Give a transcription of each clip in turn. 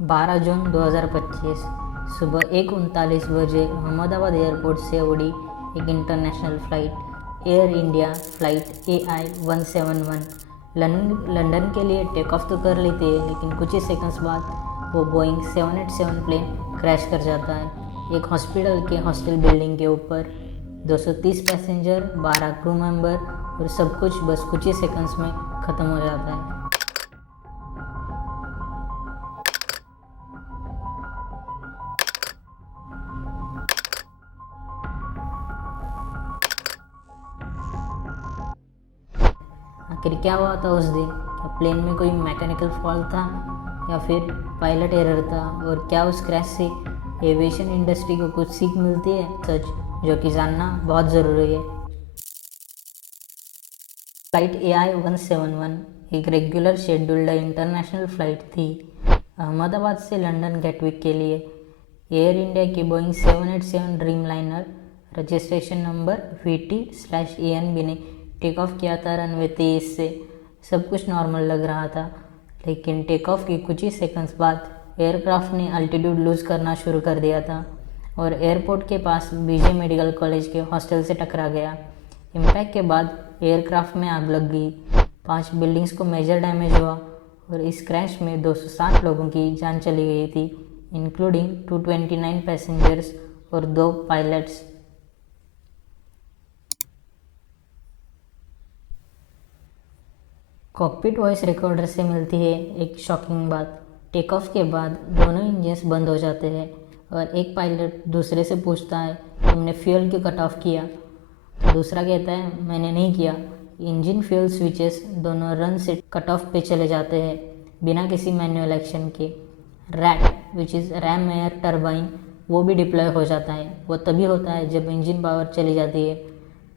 12 जून 2025 सुबह 1:39 बजे अहमदाबाद एयरपोर्ट से उड़ी एक international flight air India flight AI-171 London के लिए टेक ऑफ तो कर लेती है, लेकिन कुछ ही सेकंड्स बाद वो बोइंग 787 प्लेन क्रैश कर जाता है एक हॉस्पिटल के हॉस्टल बिल्डिंग के ऊपर। 230 पैसेंजर, 12 क्रू मेंबर और सब कुछ बस कुछ ही सेकंड्स में ख़त्म हो जाता है। आखिर क्या हुआ था उस दिन? क्या प्लेन में कोई मैकेनिकल फॉल्ट था या फिर पायलट एरर था? और क्या उस क्रैश से एविएशन इंडस्ट्री को कुछ सीख मिलती है? सच जो कि जानना बहुत ज़रूरी है। फ़्लाइट AI-171 एक रेगुलर शेड्यूल्ड इंटरनेशनल फ़्लाइट थी अहमदाबाद से लंदन गेटविक के लिए। एयर इंडिया की Boeing 787 dream liner registration number VT/ANB ने टेक ऑफ किया था रनवे 23 से। सब कुछ नॉर्मल लग रहा था, लेकिन टेक ऑफ के कुछ ही सेकंड्स बाद एयरक्राफ्ट ने अल्टीट्यूड लूज़ करना शुरू कर दिया था और एयरपोर्ट के पास BJ मेडिकल कॉलेज के हॉस्टल से टकरा गया। इम्पैक्ट के बाद एयरक्राफ्ट में आग लग गई, 5 बिल्डिंग्स को मेजर डैमेज हुआ और इस क्रैश में 260 लोगों की जान चली गई थी, इंक्लूडिंग 229 पैसेंजर्स और 2 पायलट्स। कॉकपिट वॉइस रिकॉर्डर से मिलती है एक शॉकिंग बात। टेक ऑफ के बाद दोनों इंजन्स बंद हो जाते हैं और एक पायलट दूसरे से पूछता है, तुमने फ्यूल क्यों कट ऑफ किया? तो दूसरा कहता है, मैंने नहीं किया। इंजन फ्यूल स्विचेस दोनों रन से कट ऑफ पे चले जाते हैं बिना किसी मैनुअल एक्शन के। Rat which is RAM air turbine वो भी डिप्लॉय हो जाता है। वो तभी होता है जब इंजन पावर चली जाती है।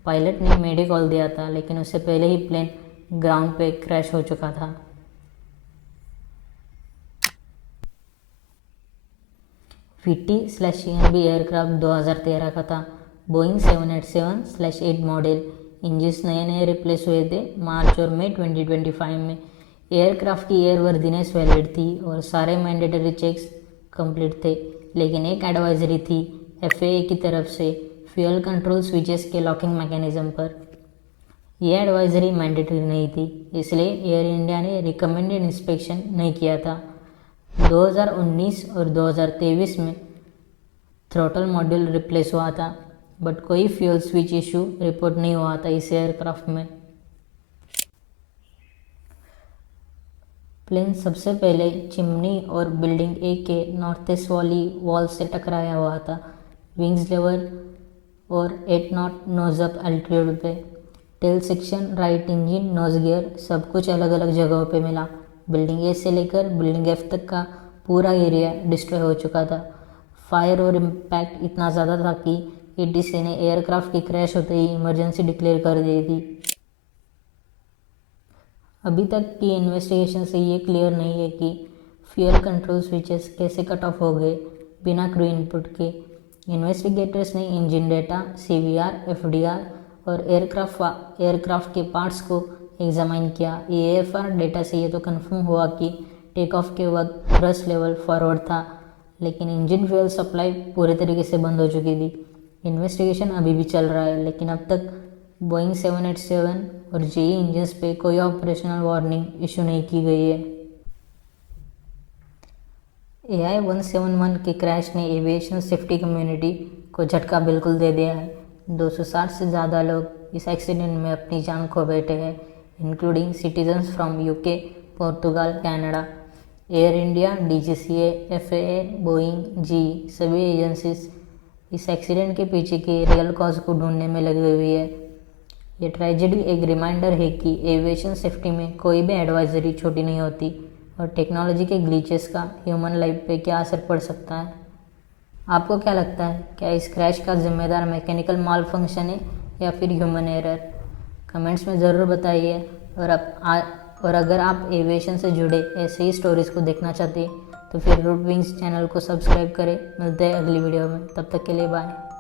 पायलट ने मेडी कॉल दिया था, लेकिन उससे पहले ही प्लेन ग्राउंड पे क्रैश हो चुका था। VT/ANB एयरक्राफ्ट 2013 का था, बोइंग 787/8 मॉडल। इंजन्स नए रिप्लेस हुए थे मार्च और मई 2025 में। एयरक्राफ्ट की एयरवर्दीनेस वैलिड थी और सारे मैंडेटरी चेक्स कंप्लीट थे, लेकिन एक एडवाइजरी थी FAA की तरफ से फ्यूल कंट्रोल स्विचेस के लॉकिंग मैकेनिज्म पर। यह एडवाइजरी मैंडेटरी नहीं थी, इसलिए एयर इंडिया ने रिकमेंडेड इंस्पेक्शन नहीं किया था। 2019 और 2023 में थ्रोटल मॉड्यूल रिप्लेस हुआ था, बट कोई फ्यूल स्विच इशू रिपोर्ट नहीं हुआ था इस एयरक्राफ्ट में। प्लेन सबसे पहले चिमनी और बिल्डिंग A के नॉर्थ ईस्ट वाली वॉल से टकराया हुआ था, विंग्स लेवल और 8 नॉट नोज अप एल्टीट्यूड पे। Tail section, right engine, nose gear सब कुछ अलग अलग जगहों पे मिला। बिल्डिंग A से लेकर बिल्डिंग F तक का पूरा एरिया डिस्ट्रॉय हो चुका था। फायर और इम्पैक्ट इतना ज़्यादा था कि ATC ने एयरक्राफ्ट की क्रैश होते ही इमरजेंसी डिक्लेयर कर दी थी। अभी तक की इन्वेस्टिगेशन से ये क्लियर नहीं है कि फ्यूल कंट्रोल स्विचेस कैसे कट ऑफ हो गए बिना क्रू इनपुट के। इन्वेस्टिगेटर्स ने इंजन डेटा, CVR, FDR और एयरक्राफ्ट के पार्ट्स को एग्जामाइन किया। AFR डेटा से ये तो कंफर्म हुआ कि टेक ऑफ के वक्त थ्रस्ट लेवल फॉरवर्ड था, लेकिन इंजन फ्यूल सप्लाई पूरे तरीके से बंद हो चुकी थी। इन्वेस्टिगेशन अभी भी चल रहा है, लेकिन अब तक बोइंग 787 और GE इंजन्स पे कोई ऑपरेशनल वार्निंग इशू नहीं की गई है। AI-171 के क्रैश ने एविएशन सेफ्टी कम्युनिटी को झटका बिल्कुल दे दिया है। 260 से ज़्यादा लोग इस एक्सीडेंट में अपनी जान खो बैठे हैं, including citizens from UK, Portugal, Canada. Air India, DGCA, FAA, Boeing, GE सभी एजेंसीज इस एक्सीडेंट के पीछे के रियल कॉज को ढूंढने में लगी हुई है। ये ट्रेजेडी एक रिमाइंडर है कि एविएशन सेफ्टी में कोई भी एडवाइजरी छोटी नहीं होती और टेक्नोलॉजी के ग्लिचेस का ह्यूमन लाइफ पे क्या असर पड़ सकता है। आपको क्या लगता है, क्या इस क्रैश का जिम्मेदार मैकेनिकल माल फंक्शन है या फिर ह्यूमन एरर? कमेंट्स में ज़रूर बताइए। और अगर आप एविएशन से जुड़े ऐसे ही स्टोरीज़ को देखना चाहते हैं तो फिर रूट विंग्स चैनल को सब्सक्राइब करें। मिलते हैं अगली वीडियो में, तब तक के लिए बाय।